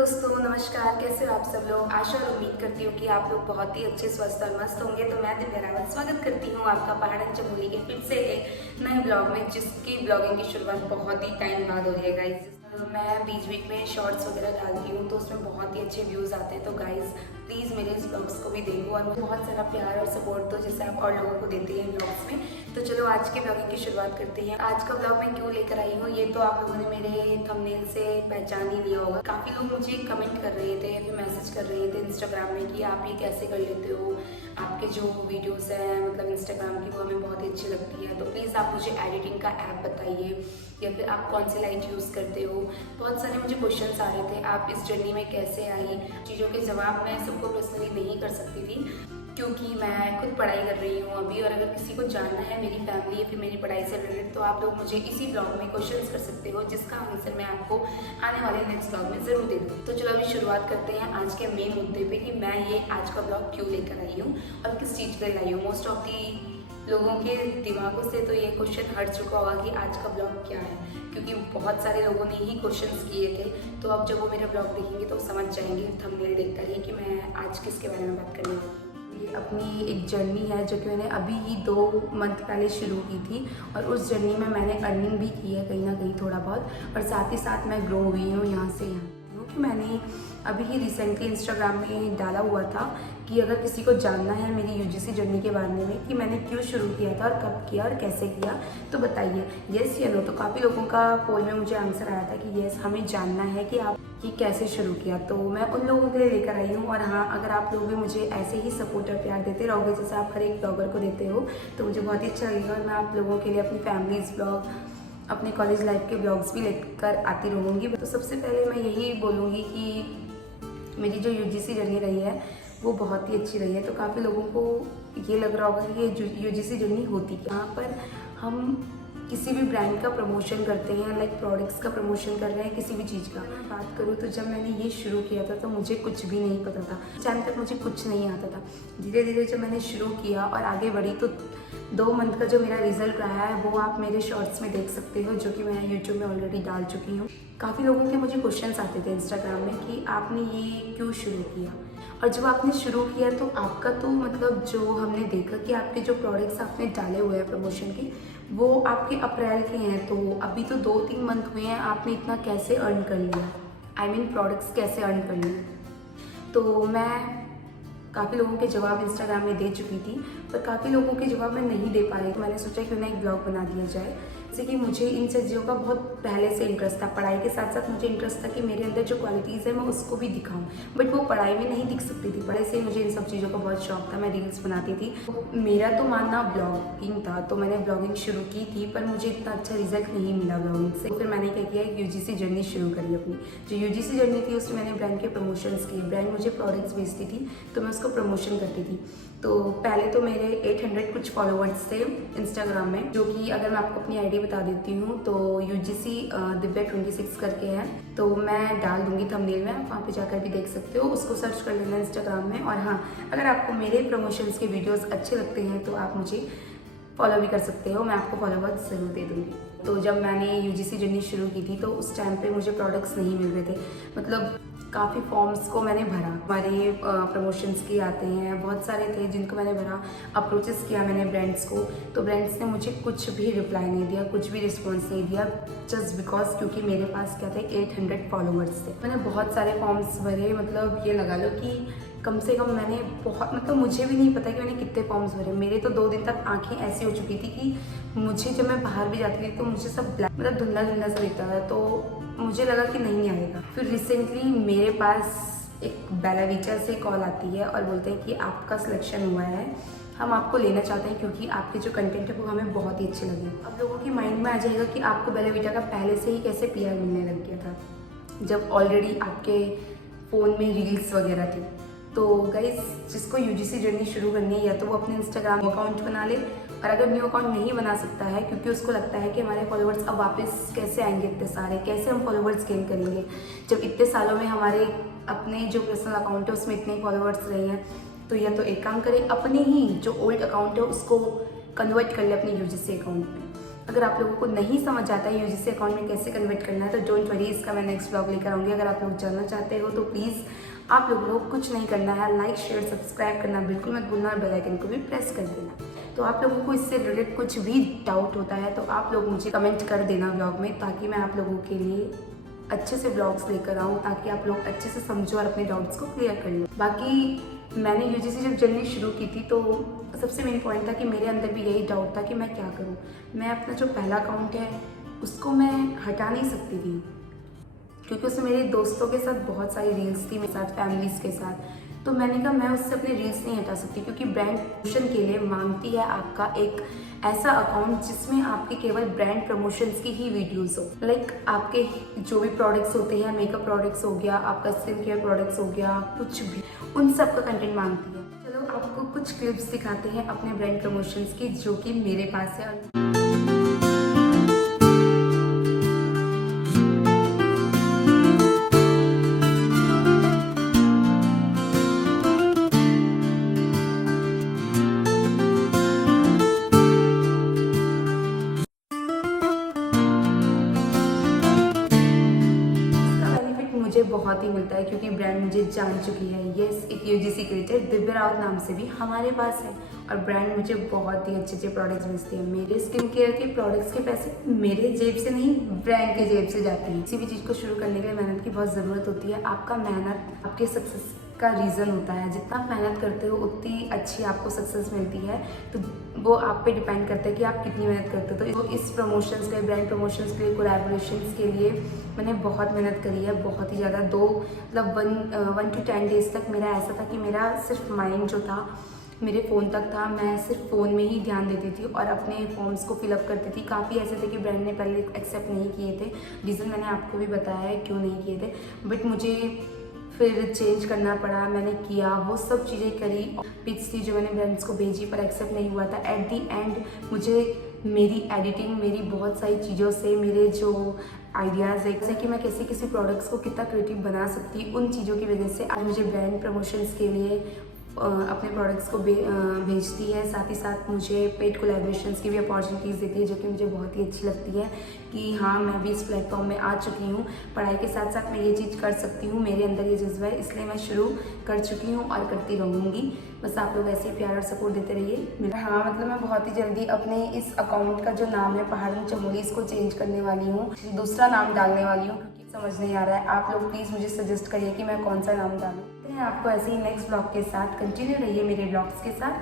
दोस्तों, नमस्कार। कैसे हो आप सब लोग? आशा और उम्मीद करती हूँ कि आप लोग बहुत ही अच्छे, स्वस्थ और मस्त होंगे। तो मैं दिव्या रावत स्वागत करती हूँ आपका पहाड़न चमोली के फिर से एक नए ब्लॉग में, जिसकी ब्लॉगिंग की शुरुआत बहुत ही टाइम बाद हो रही है गाइज। मैं बीच बीच में शॉर्ट्स वगैरह डालती हूँ तो उसमें बहुत ही अच्छे व्यूज़ आते हैं। तो गाइज प्लीज़ मेरे इस ब्लॉग्स को भी देखो और मुझे बहुत सारा प्यार और सपोर्ट दो, जैसे आप और लोगों को देते हैं ब्लॉग्स में। तो चलो आज के ब्लॉगिंग की शुरुआत करते हैं। आज का ब्लॉग मैं क्यों लेकर आई हूँ ये तो आप लोगों ने मेरे थंबनेल से पहचान ही लिया होगा। काफ़ी लोग मुझे कमेंट कर रहे थे या फिर मैसेज कर रहे थे इंस्टाग्राम में कि आप ये कैसे कर लेते हो, आपके जो वीडियोस हैं मतलब इंस्टाग्राम की वो हमें बहुत ही अच्छी लगती है। तो प्लीज़ आप मुझे एडिटिंग का ऐप बताइए या फिर आप कौन सी लाइट यूज़ करते हो। बहुत सारे मुझे क्वेश्चंस आ रहे थे, आप इस जर्नी में कैसे आई। चीज़ों के जवाब मैं सबको पर्सनली नहीं कर सकती थी क्योंकि मैं खुद पढ़ाई कर रही हूँ अभी, और अगर किसी को जानना है मेरी फैमिली या फिर मेरी पढ़ाई से रिलेटेड तो आप लोग मुझे इसी ब्लॉग में क्वेश्चंस कर सकते हो, जिसका आंसर मैं आपको आने वाले नेक्स्ट ब्लॉग में ज़रूर दे दूँ। तो चलो अभी शुरुआत करते हैं आज के मेन मुद्दे पे कि मैं ये आज का ब्लॉग क्यों लेकर आई हूँ और किस चीज़ पर लाई हूँ। मोस्ट ऑफ दी लोगों के दिमागों से तो ये क्वेश्चन हट चुका होगा कि आज का ब्लॉग क्या है, क्योंकि बहुत सारे लोगों ने ही क्वेश्चंस किए थे। तो अब जब वो मेरा ब्लॉग देखेंगे तो समझ जाएंगे थंबनेल देखकर ही कि मैं आज किसके बारे में बात करने वाली हूँ। ये अपनी एक जर्नी है जो कि मैंने अभी ही 2 मंथ पहले शुरू की थी, और उस जर्नी में मैंने अर्निंग भी की है कहीं ना कहीं थोड़ा बहुत, और साथ ही साथ मैं ग्रो हुई हूँ यहाँ से यहाँ। क्योंकि मैंने अभी ही रिसेंटली इंस्टाग्राम में डाला हुआ था कि अगर किसी को जानना है मेरी यूजीसी जर्नी के बारे में कि मैंने क्यों शुरू किया था और कब किया और कैसे किया तो बताइए येस या नो। तो काफ़ी लोगों का पोल में मुझे आंसर आया था कि येस हमें जानना है कि आप कि कैसे शुरू किया। तो मैं उन लोगों के लिए लेकर आई हूँ। और हाँ, अगर आप लोग भी मुझे ऐसे ही सपोर्ट और प्यार देते रहोगे जैसे आप हर एक ब्लॉगर को देते हो तो मुझे बहुत ही अच्छा लगेगा, और मैं आप लोगों के लिए अपनी फैमिलीज़ ब्लॉग, अपने कॉलेज लाइफ के ब्लॉग्स भी लेकर आती रहूँगी। तो सबसे पहले मैं यही बोलूँगी कि मेरी जो यूजीसी जर्नी रही है वो बहुत ही अच्छी रही है। तो काफ़ी लोगों को ये लग रहा होगा कि ये यूजीसी जर्नी होती है, यहाँ पर हम किसी भी ब्रांड का प्रमोशन करते हैं, लाइक प्रोडक्ट्स का प्रमोशन कर रहे हैं, किसी भी चीज़ का। मैं बात करूँ तो जब मैंने ये शुरू किया था तो मुझे कुछ भी नहीं पता था, टाइम तक मुझे कुछ नहीं आता था। धीरे धीरे जब मैंने शुरू किया और आगे बढ़ी तो 2 मंथ का जो मेरा रिजल्ट रहा है वो आप मेरे शॉर्ट्स में देख सकते हो, जो कि मैं यूट्यूब में ऑलरेडी डाल चुकी हूँ। काफ़ी लोगों के मुझे क्वेश्चंस आते थे इंस्टाग्राम में कि आपने ये क्यों शुरू किया, और जब आपने शुरू किया तो आपका तो मतलब जो हमने देखा कि आपके जो प्रोडक्ट्स आपने डाले हुए हैं प्रमोशन के वो आपके अप्रैल के हैं, तो अभी तो 2-3 मंथ हुए हैं, आपने इतना कैसे अर्न कर लिया, आई मीन प्रोडक्ट्स कैसे अर्न कर लिए। तो मैं काफ़ी लोगों के जवाब इंस्टाग्राम में दे चुकी थी, पर काफ़ी लोगों के जवाब मैं नहीं दे पा रही। तो मैंने सोचा क्यों ना एक ब्लॉग बना दिया जाए। जैसे कि मुझे इन चीज़ों का बहुत पहले से इंटरेस्ट था, पढ़ाई के साथ साथ मुझे इंटरेस्ट था कि मेरे अंदर जो क्वालिटीज़ है मैं उसको भी दिखाऊं, बट वो पढ़ाई में नहीं दिख सकती थी। पढ़ाई से मुझे इन सब चीज़ों का बहुत शौक था, मैं रील्स बनाती थी। तो मेरा तो मानना ब्लॉगिंग था, तो मैंने ब्लॉगिंग शुरू की थी, पर मुझे इतना अच्छा रिजल्ट नहीं मिला ब्लॉगिंग से। फिर मैंने क्या किया, यूजीसी जर्नी शुरू करी अपनी। जो यूजीसी जर्नी थी उसमें मैंने ब्रांड के प्रमोशंस किए, ब्रांड मुझे प्रोडक्ट्स बेचती थी तो मैं उसको प्रमोशन करती थी। तो पहले तो मेरे 800 कुछ फॉलोअर्स थे इंस्टाग्राम में, जो कि अगर मैं आपको अपनी आईडी बता देती हूँ तो यूजीसी दिव्या 26 करके है, तो मैं डाल दूंगी थंबनेल में, आप वहाँ पे जाकर भी देख सकते हो, उसको सर्च कर लेना इंस्टाग्राम में। और हाँ, अगर आपको मेरे प्रमोशंस के वीडियोस अच्छे लगते हैं तो आप मुझे फॉलो भी कर सकते हो, मैं आपको फॉलोवर्स ज़रूर दे दूँगी। तो जब मैंने यूजीसी जर्नी शुरू की थी तो उस टाइम पे मुझे प्रोडक्ट्स नहीं मिल रहे थे, मतलब काफ़ी फॉर्म्स को मैंने भरा, हमारे प्रमोशंस के आते हैं, बहुत सारे थे जिनको मैंने भरा, अप्रोचेस किया मैंने ब्रांड्स को, तो ब्रांड्स ने मुझे कुछ भी रिप्लाई नहीं दिया, कुछ भी रिस्पॉन्स नहीं दिया, जस्ट बिकॉज क्योंकि मेरे पास क्या थे 800 फॉलोवर्स थे। मैंने बहुत सारे फॉर्म्स भरे, मतलब ये लगा लो कि कम से कम मैंने बहुत, मतलब मुझे भी नहीं पता कि मैंने कितने फॉर्म्स भरे। मेरे तो 2 दिन तक आंखें ऐसी हो चुकी थी कि मुझे, जब मैं बाहर भी जाती थी तो मुझे सब ब्लैक, मतलब धुंधला धुंधला सा दिखता था, तो मुझे लगा कि नहीं आएगा। फिर रिसेंटली मेरे पास एक बेला वीटा से कॉल आती है और बोलते हैं कि आपका सिलेक्शन हुआ है, हम आपको लेना चाहते हैं क्योंकि आपके जो कंटेंट है वो हमें बहुत ही अच्छे लगे। अब लोगों के माइंड में आ जाएगा कि आपको बेला वीटा का पहले से ही कैसे पीआर मिलने लग गया था, जब ऑलरेडी आपके फ़ोन में रील्स वगैरह थी। तो गाइस, जिसको यूजीसी जर्नी शुरू करनी है या तो वो अपने इंस्टाग्राम अकाउंट बना ले, और अगर न्यू अकाउंट नहीं बना सकता है क्योंकि उसको लगता है कि हमारे फॉलोअर्स अब वापस कैसे आएंगे इतने सारे, कैसे हम फॉलोअर्स गेन करेंगे जब इतने सालों में हमारे अपने जो पर्सनल अकाउंट है उसमें इतने फॉलोअर्स रहे हैं, तो या तो एक काम करें, अपने ही जो ओल्ड अकाउंट है उसको कन्वर्ट कर ले अपने यूजीसी अकाउंट में। अगर आप लोगों को नहीं समझ आता है यूजीसी अकाउंट में कैसे कन्वर्ट करना है तो डोंट वरी, इसका मैं नेक्स्ट ब्लॉग लेकर आऊँगी। अगर आप लोग जानना चाहते हो तो प्लीज़ आप लोगों को कुछ नहीं करना है, लाइक शेयर सब्सक्राइब करना बिल्कुल मत भूलना और बेल आइकन को भी प्रेस कर देना। तो आप लोगों को इससे रिलेटेड कुछ भी डाउट होता है तो आप लोग मुझे कमेंट कर देना ब्लॉग में, ताकि मैं आप लोगों के लिए अच्छे से ब्लॉग्स लेकर आऊँ, ताकि आप लोग अच्छे से समझो और अपने डाउट्स को क्लियर कर लो। बाकी मैंने यूजीसी जब जर्नी शुरू की थी तो सबसे मेन पॉइंट था कि मेरे अंदर भी यही डाउट था कि मैं क्या करूँ। मैं अपना जो पहला अकाउंट है उसको मैं हटा नहीं सकती थी, क्योंकि उसमें मेरे दोस्तों के साथ बहुत सारी रील्स थी, मेरे साथ फैमिलीज़ के साथ। तो मैंने कहा मैं उससे अपने रील्स नहीं हटा सकती, क्योंकि ब्रांड प्रमोशन के लिए मांगती है आपका एक ऐसा अकाउंट जिसमें आपके केवल ब्रांड प्रमोशंस की ही वीडियोस हो। लाइक आपके जो भी प्रोडक्ट्स होते हैं, मेकअप प्रोडक्ट्स हो गया, आपका स्किन केयर प्रोडक्ट्स हो गया, कुछ भी, उन सब का कंटेंट मांगती है। चलो आपको कुछ क्लिप्स दिखाते हैं अपने ब्रांड प्रमोशंस की जो कि मेरे पास है। मुझे बहुत ही मिलता है क्योंकि ब्रांड मुझे जान चुकी है। यस, एक यूजीसी क्रिएटर दिव्या रावत नाम से भी हमारे पास है और ब्रांड मुझे बहुत ही अच्छे अच्छे प्रोडक्ट्स बेचती है। मेरे स्किन केयर के प्रोडक्ट्स के पैसे मेरे जेब से नहीं, ब्रांड के जेब से जाते हैं। किसी भी चीज़ को शुरू करने के लिए मेहनत की बहुत ज़रूरत होती है। आपका मेहनत आपके सक्सेस का रीज़न होता है। जितना आप मेहनत करते हो उतनी अच्छी आपको सक्सेस मिलती है। तो वो आप पे डिपेंड करता है कि आप कितनी मेहनत करते हो। तो इस प्रमोशंस के लिए, ब्रांड प्रमोशंस के लिए, कोलैबोरेशंस के लिए मैंने बहुत मेहनत करी है, बहुत ही ज़्यादा। मतलब 1 to 10 डेज़ तक मेरा ऐसा था कि मेरा सिर्फ माइंड जो था मेरे फ़ोन तक था। मैं सिर्फ फ़ोन में ही ध्यान देती थी और अपने फॉर्म्स को फिलअप करती थी। काफ़ी ऐसे थे कि ब्रांड ने पहले एक्सेप्ट नहीं किए थे। रीज़न मैंने आपको भी बताया है क्यों नहीं किए थे, बट मुझे फिर चेंज करना पड़ा। मैंने किया, वो सब चीज़ें करी। पिक्स थी जो मैंने ब्रांड्स को भेजी पर एक्सेप्ट नहीं हुआ था। एट दी एंड मुझे मेरी एडिटिंग, मेरी बहुत सारी चीज़ों से, मेरे जो आइडियाज़ है जैसे कि मैं कैसे किसी प्रोडक्ट्स को कितना क्रिएटिव बना सकती, उन चीज़ों की वजह से आज मुझे ब्रांड प्रमोशंस के लिए अपने प्रोडक्ट्स को भेजती है। साथ ही साथ मुझे पेड कोलैबोरेशंस की भी अपॉर्चुनिटीज़ देती है, जो कि मुझे बहुत ही अच्छी लगती है कि हाँ, मैं भी इस प्लेटफॉर्म में आ चुकी हूँ। पढ़ाई के साथ साथ मैं ये चीज़ कर सकती हूँ, मेरे अंदर ये जज्बा है, इसलिए मैं शुरू कर चुकी हूँ और करती रहूँगी। बस आप लोग ऐसे ही प्यार और सपोर्ट देते रहिए। हाँ, मतलब मैं बहुत ही जल्दी अपने इस अकाउंट का जो नाम है पहाड़न चमोली, इसको चेंज करने वाली हूँ, दूसरा नाम डालने वाली हूँ, क्योंकि समझ नहीं आ रहा है। आप लोग प्लीज़ मुझे सजेस्ट करिए कि मैं कौन सा नाम डालूँ। आपको ऐसे ही नेक्स्ट ब्लॉग के साथ कंटिन्यू रहिए मेरे ब्लॉग्स के साथ।